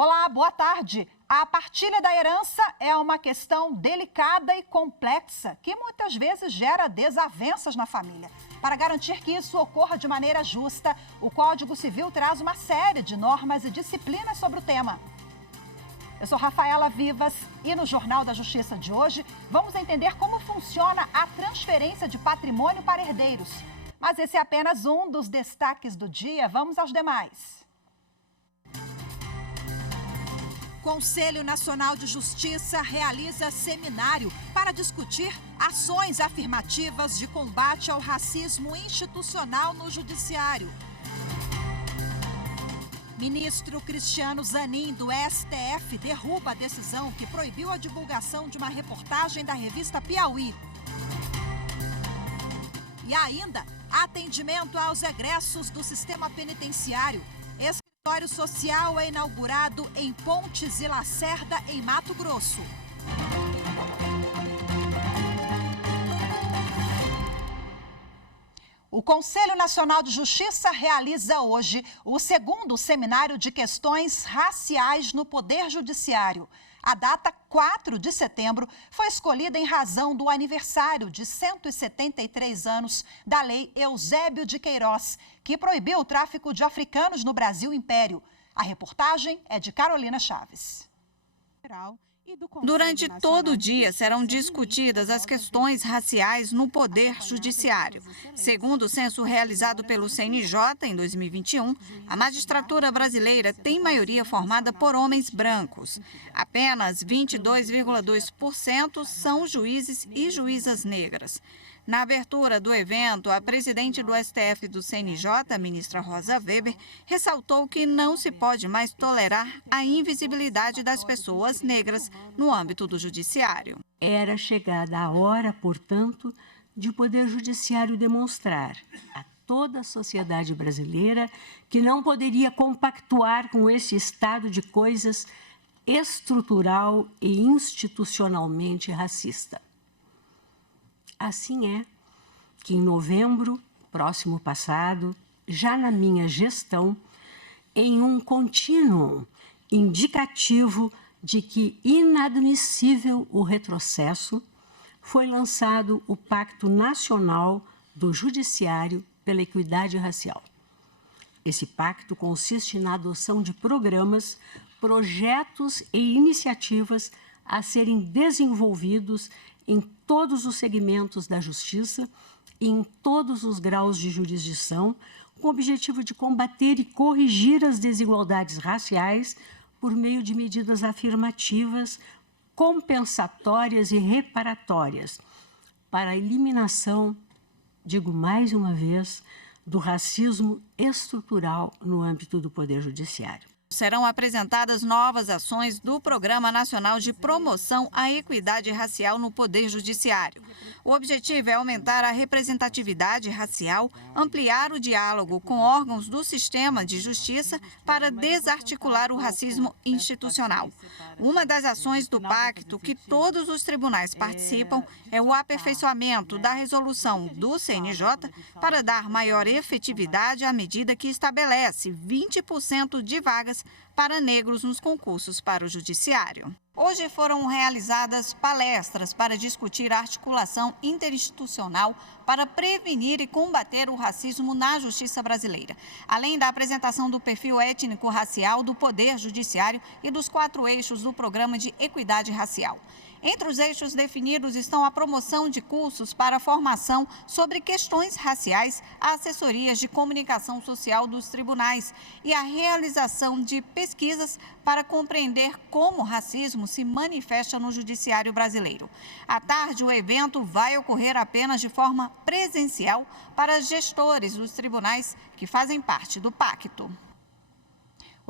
Olá, boa tarde. A partilha da herança é uma questão delicada e complexa que muitas vezes gera desavenças na família. Para garantir que isso ocorra de maneira justa, o Código Civil traz uma série de normas e disciplinas sobre o tema. Eu sou Rafaela Vivas e no Jornal da Justiça de hoje vamos entender como funciona a transferência de patrimônio para herdeiros. Mas esse é apenas um dos destaques do dia. Vamos aos demais. Conselho Nacional de Justiça realiza seminário para discutir ações afirmativas de combate ao racismo institucional no Judiciário. Ministro Cristiano Zanin, do STF, derruba a decisão que proibiu a divulgação de uma reportagem da revista Piauí. E ainda, atendimento aos egressos do sistema penitenciário. Escritório social é inaugurado em Pontes e Lacerda, em Mato Grosso. O Conselho Nacional de Justiça realiza hoje o segundo seminário de questões raciais no Poder Judiciário. A data 4 de setembro foi escolhida em razão do aniversário de 173 anos da Lei Eusébio de Queiroz, que proibiu o tráfico de africanos no Brasil Império. A reportagem é de Carolina Chaves. Durante todo o dia serão discutidas as questões raciais no Poder Judiciário. Segundo o censo realizado pelo CNJ em 2021, a magistratura brasileira tem maioria formada por homens brancos. Apenas 22,2% são juízes e juízas negras. Na abertura do evento, a presidente do STF do CNJ, a ministra Rosa Weber, ressaltou que não se pode mais tolerar a invisibilidade das pessoas negras no âmbito do judiciário. Era chegada a hora, portanto, de o Poder Judiciário demonstrar a toda a sociedade brasileira que não poderia compactuar com esse estado de coisas estrutural e institucionalmente racista. Assim é que em novembro, próximo passado, já na minha gestão, em um contínuo indicativo de que inadmissível o retrocesso, foi lançado o Pacto Nacional do Judiciário pela Equidade Racial. Esse pacto consiste na adoção de programas, projetos e iniciativas a serem desenvolvidos em todos os segmentos da justiça e em todos os graus de jurisdição, com o objetivo de combater e corrigir as desigualdades raciais por meio de medidas afirmativas, compensatórias e reparatórias, para a eliminação, digo mais uma vez, do racismo estrutural no âmbito do Poder Judiciário. Serão apresentadas novas ações do Programa Nacional de Promoção à Equidade Racial no Poder Judiciário. O objetivo é aumentar a representatividade racial, ampliar o diálogo com órgãos do sistema de justiça para desarticular o racismo institucional. Uma das ações do pacto que todos os tribunais participam é o aperfeiçoamento da resolução do CNJ para dar maior efetividade à medida que estabelece 20% de vagas para negros nos concursos para o Judiciário. Hoje foram realizadas palestras para discutir a articulação interinstitucional para prevenir e combater o racismo na justiça brasileira, além da apresentação do perfil étnico-racial do Poder Judiciário e dos 4 eixos do Programa de Equidade Racial. Entre os eixos definidos estão a promoção de cursos para a formação sobre questões raciais, a assessorias de comunicação social dos tribunais e a realização de pesquisas para compreender como o racismo se manifesta no judiciário brasileiro. À tarde, o evento vai ocorrer apenas de forma presencial para gestores dos tribunais que fazem parte do pacto.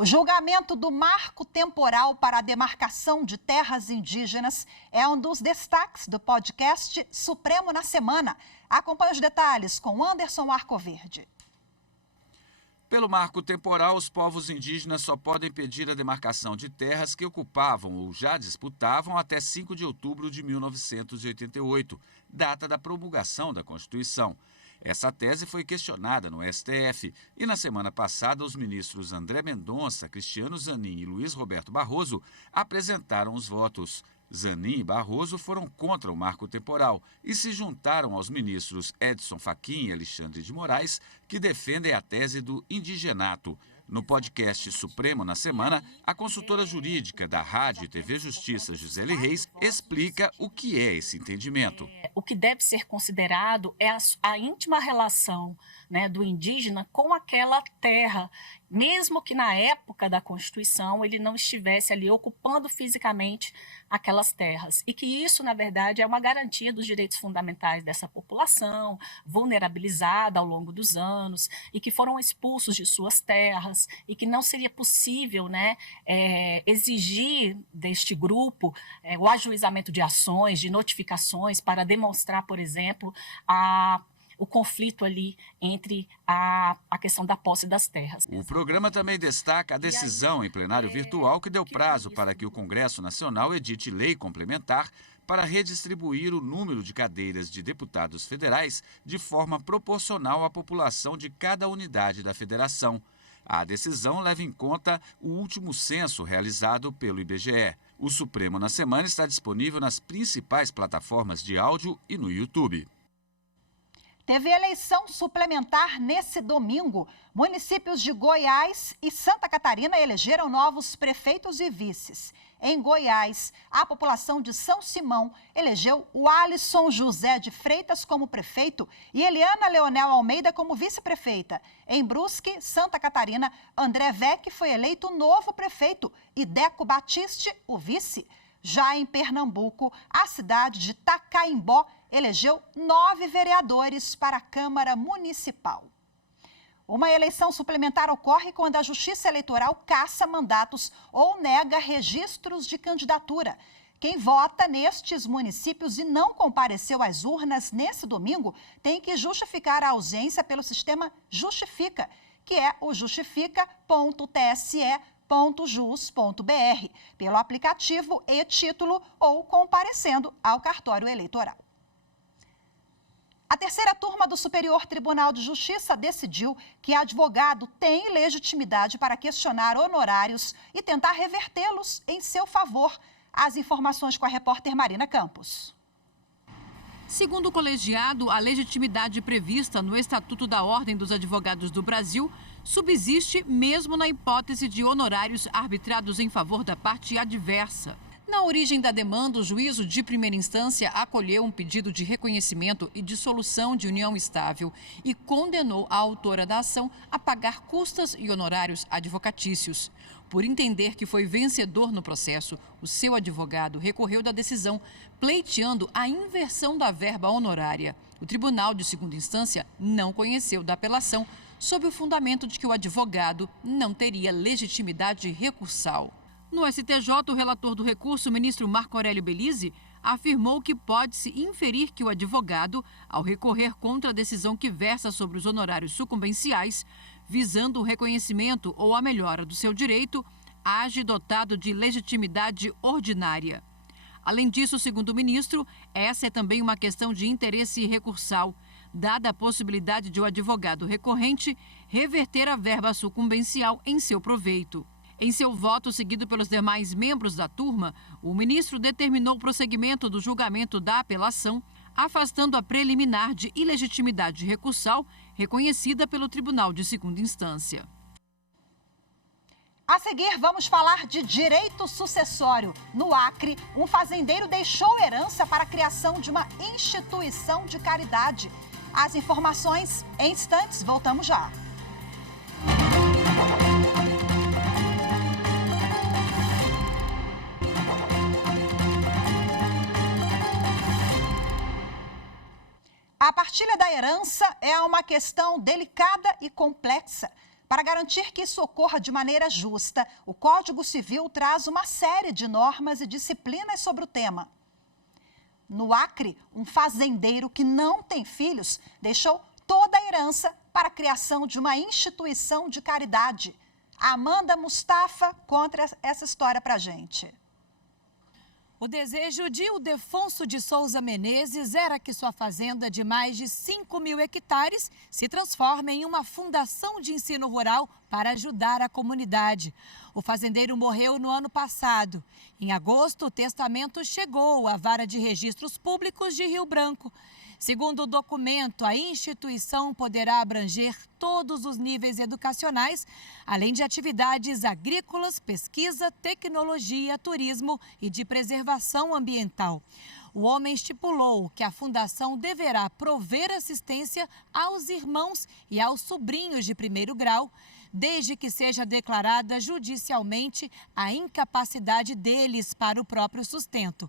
O julgamento do marco temporal para a demarcação de terras indígenas é um dos destaques do podcast Supremo na Semana. Acompanhe os detalhes com Anderson Arcoverde. Pelo marco temporal, os povos indígenas só podem pedir a demarcação de terras que ocupavam ou já disputavam até 5 de outubro de 1988, data da promulgação da Constituição. Essa tese foi questionada no STF e, na semana passada, os ministros André Mendonça, Cristiano Zanin e Luiz Roberto Barroso apresentaram os votos. Zanin e Barroso foram contra o marco temporal e se juntaram aos ministros Edson Fachin e Alexandre de Moraes, que defendem a tese do indigenato. No podcast Supremo na Semana, a consultora jurídica da Rádio e TV Justiça, Gisele Reis, explica o que é esse entendimento. O que deve ser considerado é a íntima relação, né, do indígena com aquela terra, mesmo que na época da Constituição ele não estivesse ali ocupando fisicamente aquelas terras. E que isso, na verdade, é uma garantia dos direitos fundamentais dessa população, vulnerabilizada ao longo dos anos, e que foram expulsos de suas terras, e que não seria possível, né, exigir deste grupo o ajuizamento de ações, de notificações, para demonstrar, por exemplo, o conflito ali entre a questão da posse das terras. O programa também destaca a decisão em plenário virtual que deu prazo para que o Congresso Nacional edite lei complementar para redistribuir o número de cadeiras de deputados federais de forma proporcional à população de cada unidade da federação. A decisão leva em conta o último censo realizado pelo IBGE. O Supremo na Semana está disponível nas principais plataformas de áudio e no YouTube. Teve eleição suplementar nesse domingo. Municípios de Goiás e Santa Catarina elegeram novos prefeitos e vices. Em Goiás, a população de São Simão elegeu o Alisson José de Freitas como prefeito e Eliana Leonel Almeida como vice-prefeita. Em Brusque, Santa Catarina, André Vec foi eleito novo prefeito e Deco Batiste, o vice. Já em Pernambuco, a cidade de Tacaimbó elegeu 9 vereadores para a Câmara Municipal. Uma eleição suplementar ocorre quando a Justiça Eleitoral caça mandatos ou nega registros de candidatura. Quem vota nestes municípios e não compareceu às urnas nesse domingo tem que justificar a ausência pelo sistema Justifica, que é o justifica.tse.jus.br, pelo aplicativo e-título ou comparecendo ao cartório eleitoral. A terceira turma do Superior Tribunal de Justiça decidiu que advogado tem legitimidade para questionar honorários e tentar revertê-los em seu favor. As informações com a repórter Marina Campos. Segundo o colegiado, a legitimidade prevista no Estatuto da Ordem dos Advogados do Brasil subsiste mesmo na hipótese de honorários arbitrados em favor da parte adversa. Na origem da demanda, o juízo de primeira instância acolheu um pedido de reconhecimento e dissolução de união estável e condenou a autora da ação a pagar custas e honorários advocatícios. Por entender que foi vencedor no processo, o seu advogado recorreu da decisão, pleiteando a inversão da verba honorária. O Tribunal de Segunda Instância não conheceu da apelação, sob o fundamento de que o advogado não teria legitimidade recursal. No STJ, o relator do recurso, o ministro Marco Aurélio Belize, afirmou que pode-se inferir que o advogado, ao recorrer contra a decisão que versa sobre os honorários sucumbenciais, visando o reconhecimento ou a melhora do seu direito, age dotado de legitimidade ordinária. Além disso, segundo o ministro, essa é também uma questão de interesse recursal, dada a possibilidade de o advogado recorrente reverter a verba sucumbencial em seu proveito. Em seu voto, seguido pelos demais membros da turma, o ministro determinou o prosseguimento do julgamento da apelação, afastando a preliminar de ilegitimidade recursal reconhecida pelo Tribunal de Segunda Instância. A seguir, vamos falar de direito sucessório. No Acre, um fazendeiro deixou herança para a criação de uma instituição de caridade. As informações em instantes, voltamos já. A partilha da herança é uma questão delicada e complexa. Para garantir que isso ocorra de maneira justa, o Código Civil traz uma série de normas e disciplinas sobre o tema. No Acre, um fazendeiro que não tem filhos deixou toda a herança para a criação de uma instituição de caridade. A Amanda Mustafa conta essa história para a gente. O desejo de Ildefonso de Souza Menezes era que sua fazenda de mais de 5.000 hectares se transforme em uma fundação de ensino rural para ajudar a comunidade. O fazendeiro morreu no ano passado. Em agosto, o testamento chegou à Vara de Registros Públicos de Rio Branco. Segundo o documento, a instituição poderá abranger todos os níveis educacionais, além de atividades agrícolas, pesquisa, tecnologia, turismo e de preservação ambiental. O homem estipulou que a fundação deverá prover assistência aos irmãos e aos sobrinhos de primeiro grau, desde que seja declarada judicialmente a incapacidade deles para o próprio sustento.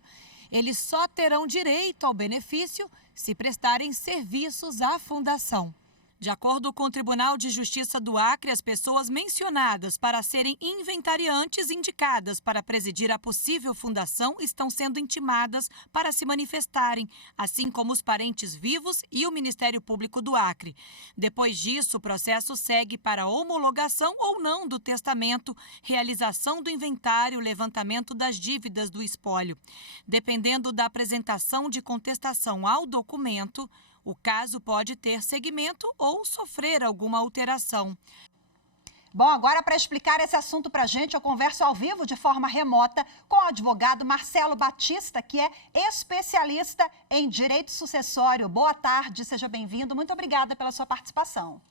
Eles só terão direito ao benefício se prestarem serviços à fundação. De acordo com o Tribunal de Justiça do Acre, as pessoas mencionadas para serem inventariantes indicadas para presidir a possível fundação estão sendo intimadas para se manifestarem, assim como os parentes vivos e o Ministério Público do Acre. Depois disso, o processo segue para homologação ou não do testamento, realização do inventário, levantamento das dívidas do espólio. Dependendo da apresentação de contestação ao documento, o caso pode ter seguimento ou sofrer alguma alteração. Bom, agora para explicar esse assunto para a gente, eu converso ao vivo de forma remota com o advogado Marcelo Batista, que é especialista em direito sucessório. Boa tarde, seja bem-vindo. Muito obrigada pela sua participação.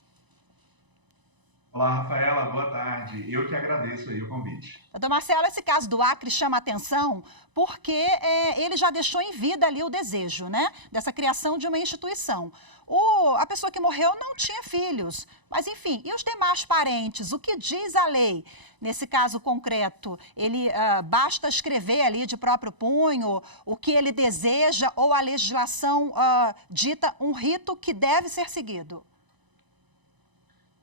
Olá, Rafaela, boa tarde. Eu que agradeço aí o convite. Doutor Marcelo, esse caso do Acre chama atenção porque ele já deixou em vida ali o desejo, né, dessa criação de uma instituição. A pessoa que morreu não tinha filhos, mas enfim, e os demais parentes? O que diz a lei? Nesse caso concreto, ele basta escrever ali de próprio punho o que ele deseja ou a legislação dita um rito que deve ser seguido?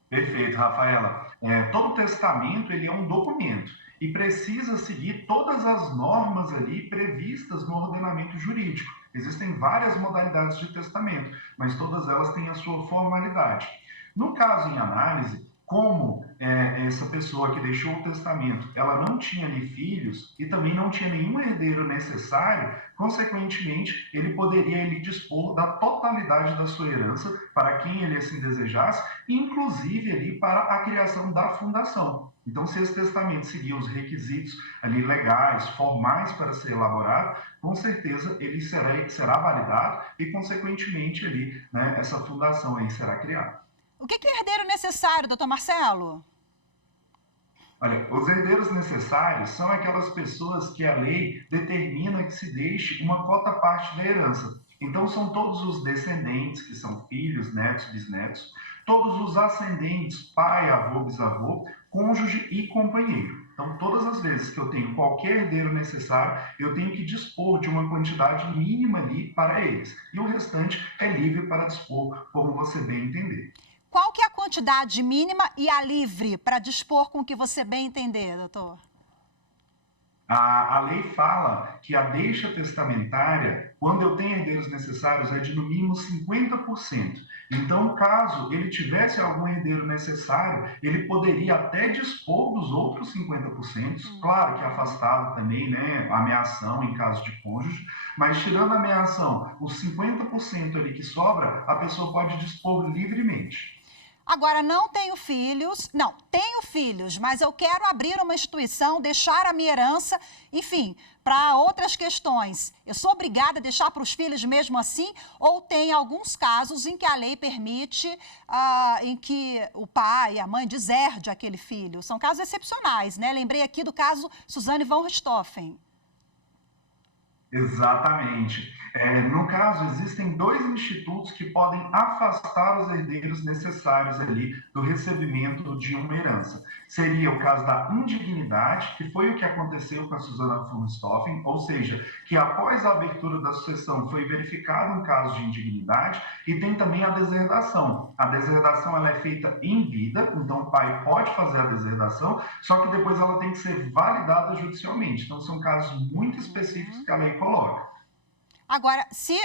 Perfeito, Rafaela. Todo testamento ele é um documento e precisa seguir todas as normas ali previstas no ordenamento jurídico. Existem várias modalidades de testamento, mas todas elas têm a sua formalidade. No caso em análise, como essa pessoa que deixou o testamento, ela não tinha ali filhos e também não tinha nenhum herdeiro necessário, consequentemente, ele poderia dispor da totalidade da sua herança para quem ele assim desejasse, inclusive ali para a criação da fundação. Então, se esse testamento seguir os requisitos ali legais, formais para ser elaborado, com certeza ele será validado e, consequentemente, ali, né, essa fundação aí será criada. O que é herdeiro necessário, doutor Marcelo? Olha, os herdeiros necessários são aquelas pessoas que a lei determina que se deixe uma cota parte da herança. Então, são todos os descendentes, que são filhos, netos, bisnetos, todos os ascendentes, pai, avô, bisavô, cônjuge e companheiro. Então, todas as vezes que eu tenho qualquer herdeiro necessário, eu tenho que dispor de uma quantidade mínima ali para eles. E o restante é livre para dispor, como você bem entender. Qual que é a quantidade mínima e a livre para dispor com o que você bem entender, doutor? A lei fala que a deixa testamentária, quando eu tenho herdeiros necessários, é de no mínimo 50%. Então, caso ele tivesse algum herdeiro necessário, ele poderia até dispor dos outros 50%, claro que afastado também, né, ameação em caso de cônjuge, mas tirando a ameação, os 50% ali que sobra, a pessoa pode dispor livremente. Agora, não tenho filhos, tenho filhos, mas eu quero abrir uma instituição, deixar a minha herança, enfim, para outras questões. Eu sou obrigada a deixar para os filhos mesmo assim? Ou tem alguns casos em que a lei permite, em que o pai e a mãe deserdem aquele filho? São casos excepcionais, né? Lembrei aqui do caso Suzane von Richthofen. Exatamente. No caso, existem dois institutos que podem afastar os herdeiros necessários ali do recebimento de uma herança. Seria o caso da indignidade, que foi o que aconteceu com a Suzane von Richthofen, ou seja, que após a abertura da sucessão foi verificado um caso de indignidade, e tem também a deserdação. A deserdação ela é feita em vida, então o pai pode fazer a deserdação, só que depois ela tem que ser validada judicialmente. Então são casos muito específicos que a lei coloca. Agora, se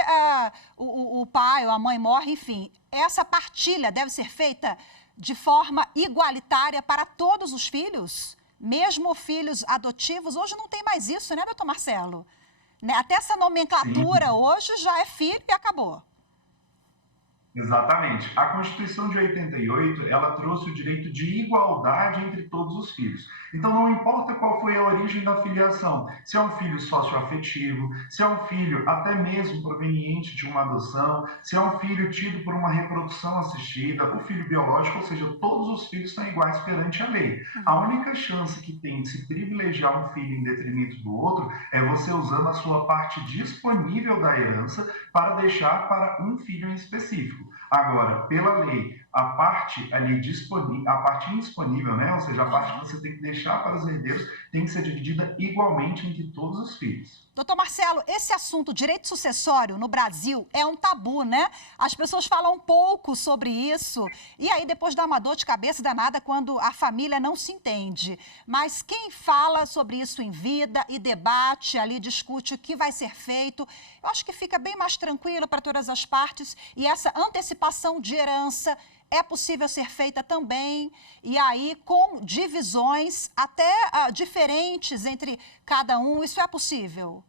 o pai ou a mãe morre, enfim, essa partilha deve ser feita de forma igualitária para todos os filhos? Mesmo filhos adotivos? Hoje não tem mais isso, né, doutor Marcelo? né? Até essa nomenclatura hoje já é filho e acabou. Exatamente. A Constituição de 88, ela trouxe o direito de igualdade entre todos os filhos. Então, não importa qual foi a origem da filiação, se é um filho socioafetivo, se é um filho até mesmo proveniente de uma adoção, se é um filho tido por uma reprodução assistida, o filho biológico, ou seja, todos os filhos são iguais perante a lei. A única chance que tem de se privilegiar um filho em detrimento do outro é você usando a sua parte disponível da herança para deixar para um filho em específico. Agora, pela lei, a parte ali disponível, a parte indisponível, né? Ou seja, a parte que você tem que deixar para os herdeiros, tem que ser dividida igualmente entre todos os filhos. Doutor Marcelo, esse assunto, direito sucessório, no Brasil, é um tabu, né? As pessoas falam pouco sobre isso e aí depois dá uma dor de cabeça danada quando a família não se entende. Mas quem fala sobre isso em vida e debate ali, discute o que vai ser feito, eu acho que fica bem mais tranquilo para todas as partes e essa antecipação de herança é possível ser feita também, e aí com divisões até diferentes entre cada um, isso é possível?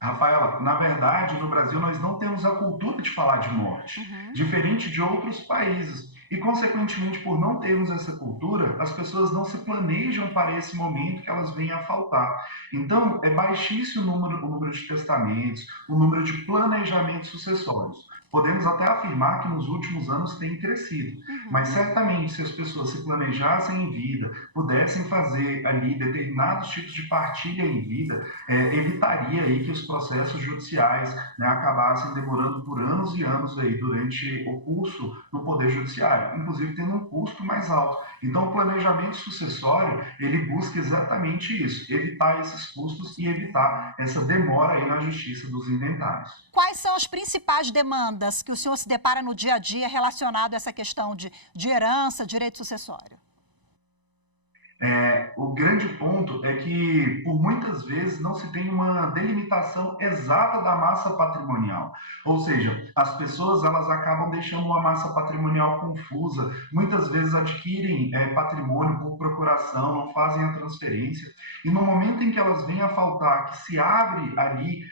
Rafaela, na verdade, no Brasil nós não temos a cultura de falar de morte, diferente de outros países. E, consequentemente, por não termos essa cultura, as pessoas não se planejam para esse momento que elas venham a faltar. Então, é baixíssimo o número de testamentos, o número de planejamentos sucessórios. Podemos até afirmar que nos últimos anos tem crescido, mas certamente se as pessoas se planejassem em vida, pudessem fazer ali determinados tipos de partilha em vida, evitaria aí que os processos judiciais, né, acabassem demorando por anos e anos aí durante o curso no Poder Judiciário, inclusive tendo um custo mais alto. Então, o planejamento sucessório, ele busca exatamente isso, evitar esses custos e evitar essa demora aí na justiça dos inventários. Quais são as principais demandas que o senhor se depara no dia a dia relacionado a essa questão de herança, direito sucessório? O grande ponto é que, por muitas vezes, não se tem uma delimitação exata da massa patrimonial. Ou seja, as pessoas elas acabam deixando uma massa patrimonial confusa, muitas vezes adquirem patrimônio por procuração, não fazem a transferência, e no momento em que elas vêm a faltar, que se abre ali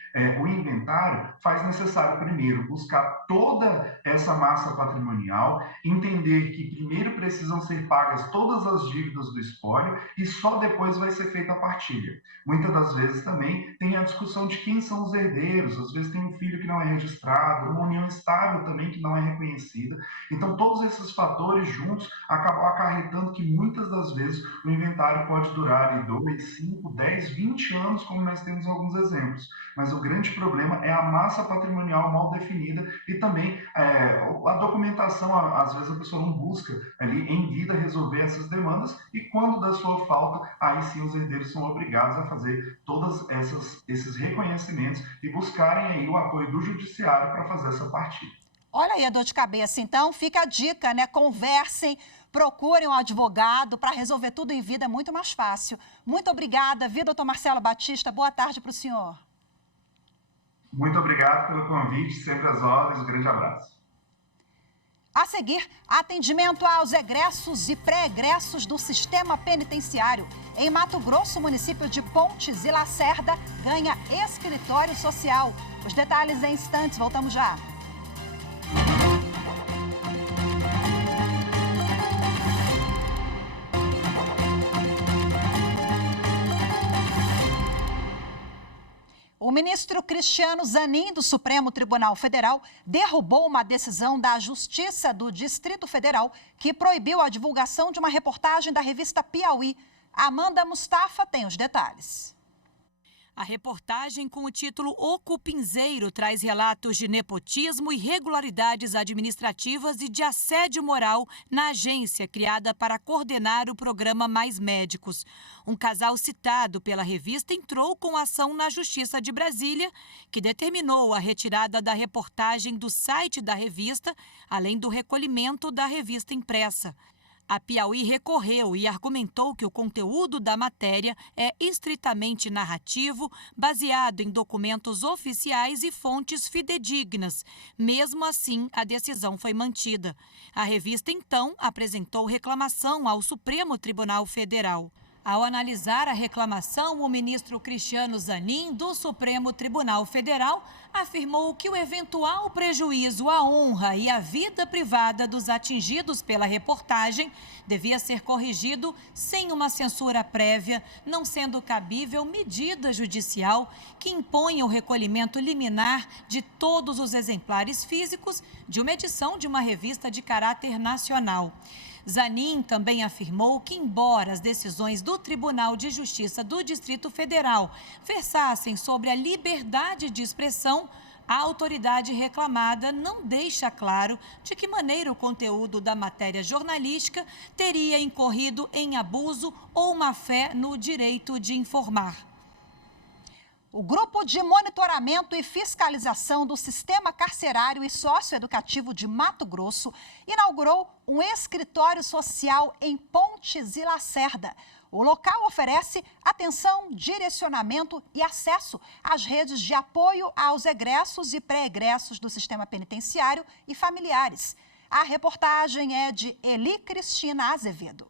o inventário, faz necessário, primeiro, buscar toda essa massa patrimonial, entender que primeiro precisam ser pagas todas as dívidas do espólio, e só depois vai ser feita a partilha. Muitas das vezes também tem a discussão de quem são os herdeiros, às vezes tem um filho que não é registrado, uma união estável também que não é reconhecida. Então, todos esses fatores juntos acabam acarretando que muitas das vezes o inventário pode durar 2, 5, 10, 20 anos, como nós temos alguns exemplos. Mas o grande problema é a massa patrimonial mal definida e também a documentação, às vezes a pessoa não busca ali em vida resolver essas demandas e quando da sua falta, aí sim os herdeiros são obrigados a fazer todos esses reconhecimentos e buscarem aí o apoio do judiciário para fazer essa partilha. Olha aí a dor de cabeça, então fica a dica, né? Conversem, procurem um advogado para resolver tudo em vida, é muito mais fácil. Muito obrigada, viu, doutor Marcelo Batista? Boa tarde para o senhor. Muito obrigado pelo convite, sempre às ordens, um grande abraço. A seguir, atendimento aos egressos e pré-egressos do sistema penitenciário. Em Mato Grosso, o município de Pontes e Lacerda ganha escritório social. Os detalhes em instantes, voltamos já. O ministro Cristiano Zanin, do Supremo Tribunal Federal, derrubou uma decisão da Justiça do Distrito Federal que proibiu a divulgação de uma reportagem da revista Piauí. Amanda Mustafa tem os detalhes. A reportagem com o título O Cupinzeiro traz relatos de nepotismo, irregularidades administrativas e de assédio moral na agência criada para coordenar o programa Mais Médicos. Um casal citado pela revista entrou com ação na Justiça de Brasília, que determinou a retirada da reportagem do site da revista, além do recolhimento da revista impressa. A Piauí recorreu e argumentou que o conteúdo da matéria é estritamente narrativo, baseado em documentos oficiais e fontes fidedignas. Mesmo assim, a decisão foi mantida. A revista, então, apresentou reclamação ao Supremo Tribunal Federal. Ao analisar a reclamação, o ministro Cristiano Zanin, do Supremo Tribunal Federal, afirmou que o eventual prejuízo à honra e à vida privada dos atingidos pela reportagem devia ser corrigido sem uma censura prévia, não sendo cabível medida judicial que imponha o recolhimento liminar de todos os exemplares físicos de uma edição de uma revista de caráter nacional. Zanin também afirmou que, embora as decisões do Tribunal de Justiça do Distrito Federal versassem sobre a liberdade de expressão, a autoridade reclamada não deixa claro de que maneira o conteúdo da matéria jornalística teria incorrido em abuso ou má-fé no direito de informar. O Grupo de Monitoramento e Fiscalização do Sistema Carcerário e Socioeducativo de Mato Grosso inaugurou um escritório social em Pontes e Lacerda. O local oferece atenção, direcionamento e acesso às redes de apoio aos egressos e pré-egressos do sistema penitenciário e familiares. A reportagem é de Eli Cristina Azevedo.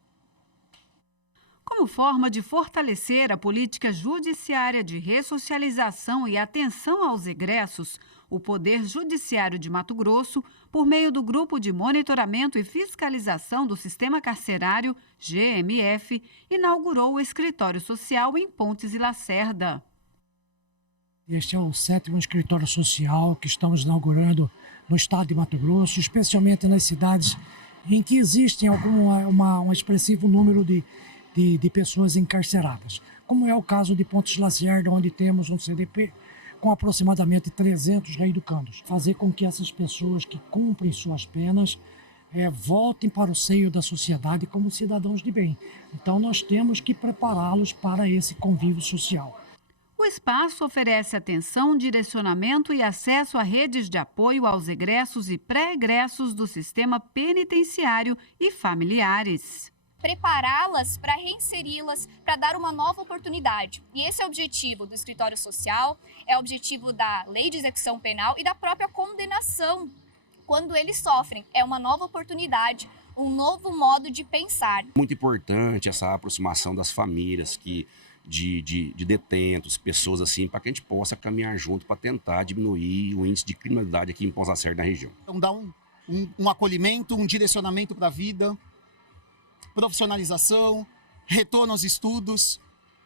Como forma de fortalecer a política judiciária de ressocialização e atenção aos egressos, o Poder Judiciário de Mato Grosso, por meio do Grupo de Monitoramento e Fiscalização do Sistema Carcerário, GMF, inaugurou o escritório social em Pontes e Lacerda. Este é o 7º escritório social que estamos inaugurando no estado de Mato Grosso, especialmente nas cidades em que existem um expressivo número de pessoas encarceradas, como é o caso de Pontes Lacerda, onde temos um CDP com aproximadamente 300 reeducandos. Fazer com que essas pessoas que cumprem suas penas voltem para o seio da sociedade como cidadãos de bem. Então nós temos que prepará-los para esse convívio social. O espaço oferece atenção, direcionamento e acesso a redes de apoio aos egressos e pré-egressos do sistema penitenciário e familiares. Prepará-las para reinseri-las, para dar uma nova oportunidade. E esse é o objetivo do escritório social, é o objetivo da lei de execução penal e da própria condenação. Quando eles sofrem, é uma nova oportunidade, um novo modo de pensar. Muito importante essa aproximação das famílias, de detentos, pessoas assim, para que a gente possa caminhar junto para tentar diminuir o índice de criminalidade aqui em Pontes Lacerda, na região. Então dá um acolhimento, um direcionamento para a vida, profissionalização, retorno aos estudos,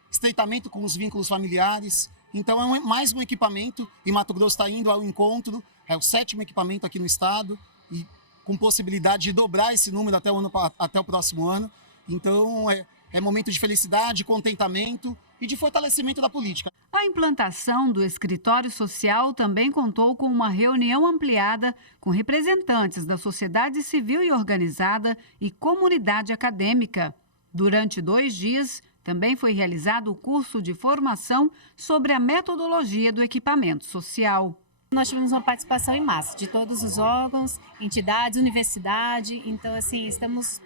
estreitamento com os vínculos familiares. Então é mais um equipamento e Mato Grosso está indo ao encontro, é o 7º equipamento aqui no estado e com possibilidade de dobrar esse número até o próximo ano. Então é momento de felicidade, contentamento e de fortalecimento da política. A implantação do escritório social também contou com uma reunião ampliada com representantes da sociedade civil e organizada e comunidade acadêmica. Durante 2 dias, também foi realizado o curso de formação sobre a metodologia do equipamento social. Nós tivemos uma participação em massa de todos os órgãos, entidades, universidade. Então, assim, estamos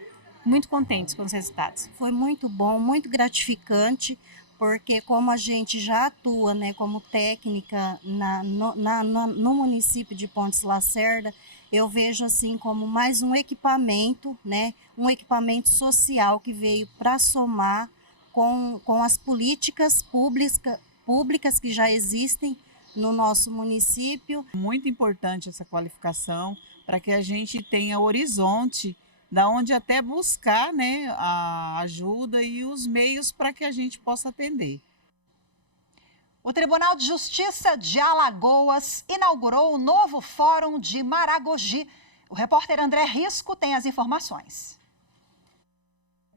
muito contentes com os resultados. Foi muito bom, muito gratificante, porque como a gente já atua, né, como técnica no município de Pontes Lacerda, eu vejo assim como mais um equipamento, né, um equipamento social que veio para somar com as políticas públicas que já existem no nosso município. Muito importante essa qualificação para que a gente tenha horizonte da onde até buscar, né, a ajuda e os meios para que a gente possa atender. O Tribunal de Justiça de Alagoas inaugurou o novo Fórum de Maragogi. O repórter André Risco tem as informações.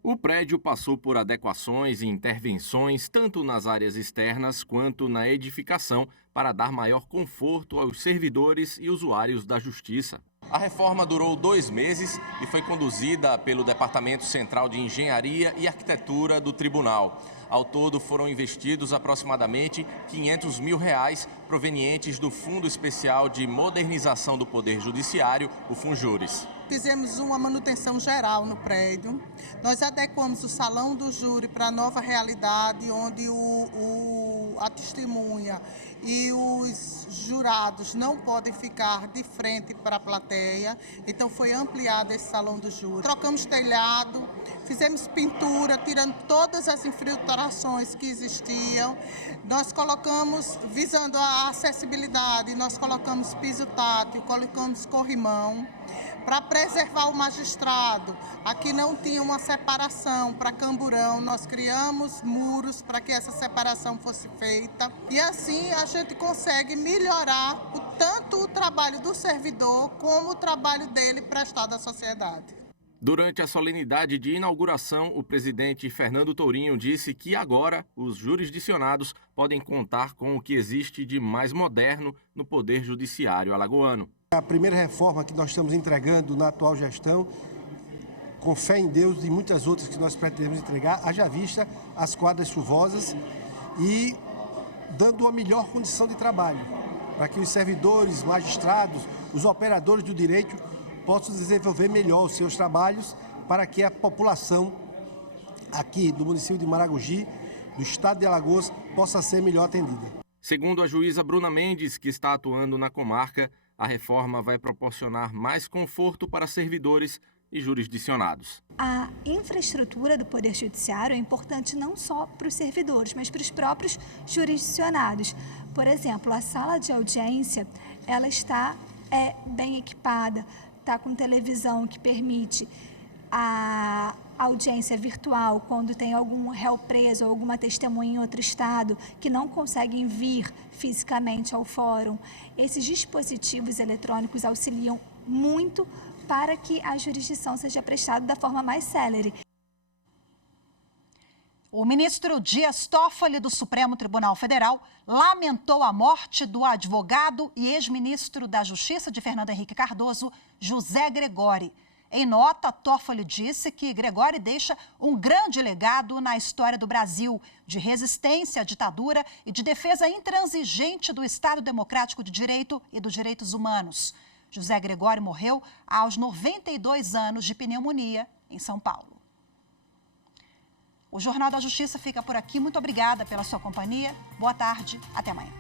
O prédio passou por adequações e intervenções tanto nas áreas externas quanto na edificação para dar maior conforto aos servidores e usuários da Justiça. A reforma durou 2 meses e foi conduzida pelo Departamento Central de Engenharia e Arquitetura do Tribunal. Ao todo, foram investidos aproximadamente R$500 mil provenientes do Fundo Especial de Modernização do Poder Judiciário, o Funjures. Fizemos uma manutenção geral no prédio. Nós adequamos o salão do júri para a nova realidade, onde a testemunha e os jurados não podem ficar de frente para a plateia. Então foi ampliado esse salão do júri. Trocamos telhado, fizemos pintura, tirando todas as infiltrações que existiam. Nós colocamos, visando a acessibilidade, nós colocamos piso tátil, colocamos corrimão. Para preservar o magistrado, aqui não tinha uma separação para camburão, nós criamos muros para que essa separação fosse feita. E assim a gente consegue melhorar tanto o trabalho do servidor como o trabalho dele prestado à sociedade. Durante a solenidade de inauguração, o presidente Fernando Tourinho disse que agora os jurisdicionados podem contar com o que existe de mais moderno no Poder Judiciário alagoano. A primeira reforma que nós estamos entregando na atual gestão, com fé em Deus e muitas outras que nós pretendemos entregar, haja vista as quadras chuvosas e dando uma melhor condição de trabalho, para que os servidores, magistrados, os operadores do direito possam desenvolver melhor os seus trabalhos, para que a população aqui do município de Maragogi, do estado de Alagoas, possa ser melhor atendida. Segundo a juíza Bruna Mendes, que está atuando na comarca, a reforma vai proporcionar mais conforto para servidores e jurisdicionados. A infraestrutura do Poder Judiciário é importante não só para os servidores, mas para os próprios jurisdicionados. Por exemplo, a sala de audiência, ela está bem equipada, está com televisão que permite a audiência virtual quando tem algum réu preso ou alguma testemunha em outro estado que não conseguem vir fisicamente ao fórum. Esses dispositivos eletrônicos auxiliam muito para que a jurisdição seja prestada da forma mais célere. O ministro Dias Toffoli, do Supremo Tribunal Federal, lamentou a morte do advogado e ex-ministro da Justiça de Fernando Henrique Cardoso, José Gregori. Em nota, Toffoli disse que Gregori deixa um grande legado na história do Brasil, de resistência à ditadura e de defesa intransigente do Estado Democrático de Direito e dos direitos humanos. José Gregori morreu aos 92 anos de pneumonia em São Paulo. O Jornal da Justiça fica por aqui. Muito obrigada pela sua companhia. Boa tarde. Até amanhã.